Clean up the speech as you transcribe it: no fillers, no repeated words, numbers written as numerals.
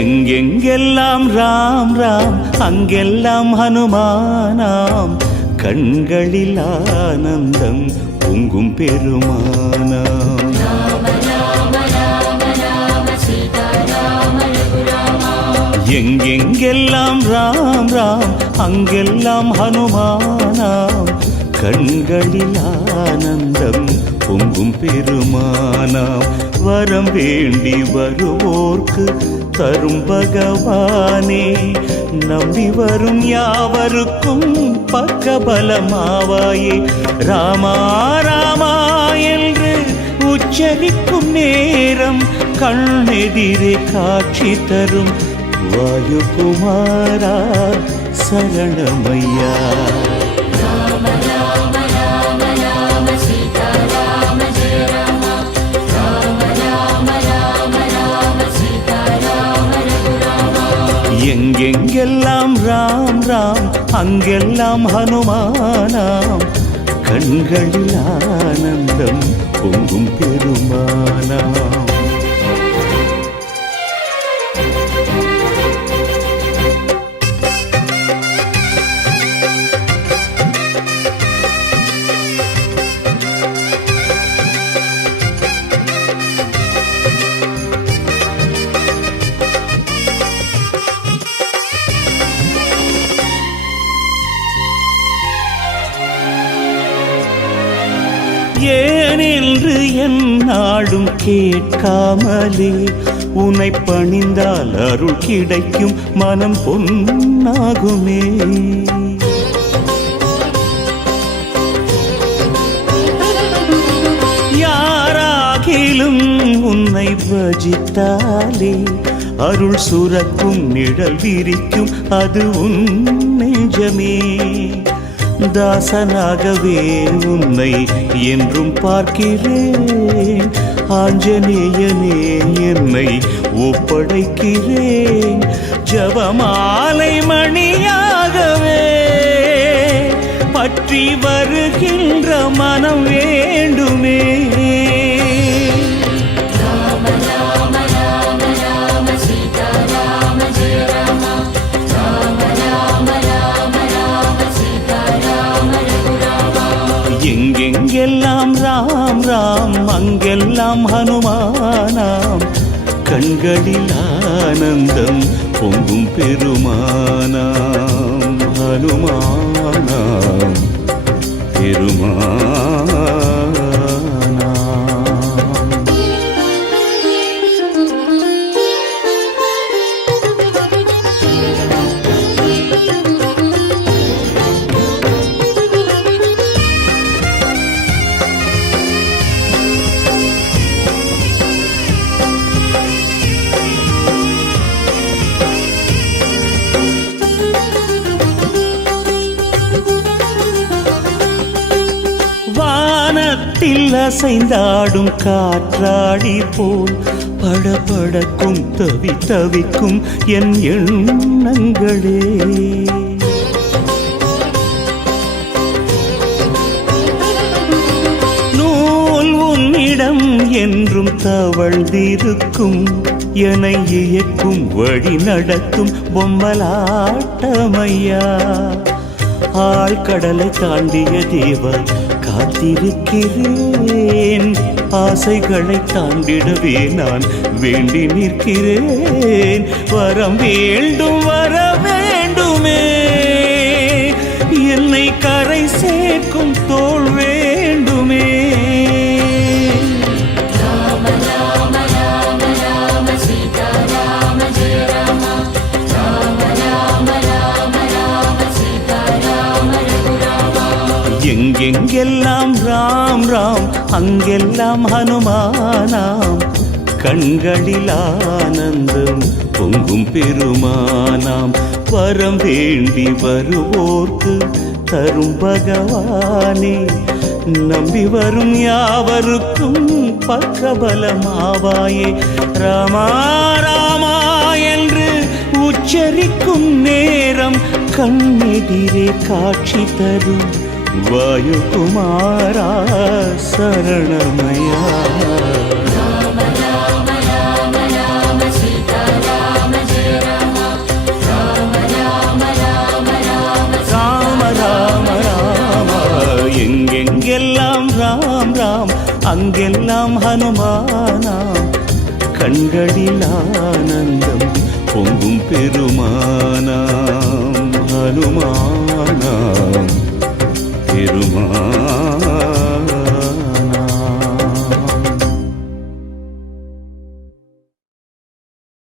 எங்கெங்கெல்லாம் ராம் ராம் அங்கெல்லாம் ஹனுமானாம், கண்களில் ஆனந்தம் பொங்கும் பெருமானாம். எங்கெங்கெல்லாம் ராம் ராம் அங்கெல்லாம் ஹனுமானாம், கண்களில் ஆனந்தம் பொங்கும் பெருமானாம். வரம் வேண்டி வருவோர்க்கு தரும் பகவானே, நம்பி வரும் யாவருக்கும் பக்கபலமாவாயே. ராமா ராமா என்று உச்சரிக்கும் நேரம் கண்ணெதிரே காட்சி தரும் வாயுகுமாரா சரணமையா. எங்கெங்கெல்லாம் ராம் ராம் அங்கெல்லாம் ஹனுமானாம், கண்களில் ஆனந்தம் பொங்கும் பெருமானாம். ஏனென்று என் நாடும் கேட்காமலே, உன்னை பணிந்தால் அருள் கிடைக்கும் மனம் பொன்னாகுமே. யாராகிலும் உன்னை பஜித்தாலே அருள் சுரக்கும் நிழல் விரிக்கும் அது உன் நெஞ்சமே. தாசனாகவே உன்னை என்றும் பார்க்கிறேன், ஆஞ்சநேயனே என்னை ஒப்படைக்கிறேன். ஜபமாலை மணியாகவே பற்றி வருகின்ற மனம் வேண்டுமே. எங்கெங்கெல்லாம் ராம் ராம் அங்கெல்லாம் ஹனுமானாம், கண்களில் ஆனந்தம் பொங்கும் பெருமானாம். ஹனுமானாம் பெருமானாம். வானத்தில் அசைந்தாடும் காற்றாடி போல் படபடக்கும் தவி தவிக்கும் என் எண்ணங்களே. நூல் உன்னிடம் என்றும் தவழ்ந்திருக்கும், என்னை இயக்கும் வழி நடத்தும் பொம்மலாட்டமையா. ஆழ்கடலை தாண்டிய தேவன் காத்திருக்கிறேன், ஆசைகளை தாண்டிடவே நான் வேண்டி நிற்கிறேன். வரம் வேண்டும் வர வேண்டுமே, என்னை கரை சேர்க்கும் தோள் வேண்டுமே. எங்கெங்கெல்லாம் ராம் ராம் அங்கெல்லாம் ஹனுமானாம், கண்களில் ஆனந்தம் பொங்கும் பெருமானாம். வரம் வேண்டி வருவோர்க்கு தரும் பகவானே, நம்பி வரும் யாவருக்கும் பக்கபலமாவாயே. ராமா ராமா என்று உச்சரிக்கும் நேரம் கண்ணெதிரே காட்சி தரும் வாயுகுமாரா சரணமயா. ராம ராம ராம ராம சீதா ராம அங்கெல்லாம் ஹனுமானாம் கண்களில் ஆனந்தம் பொங்கும் பெருமானா.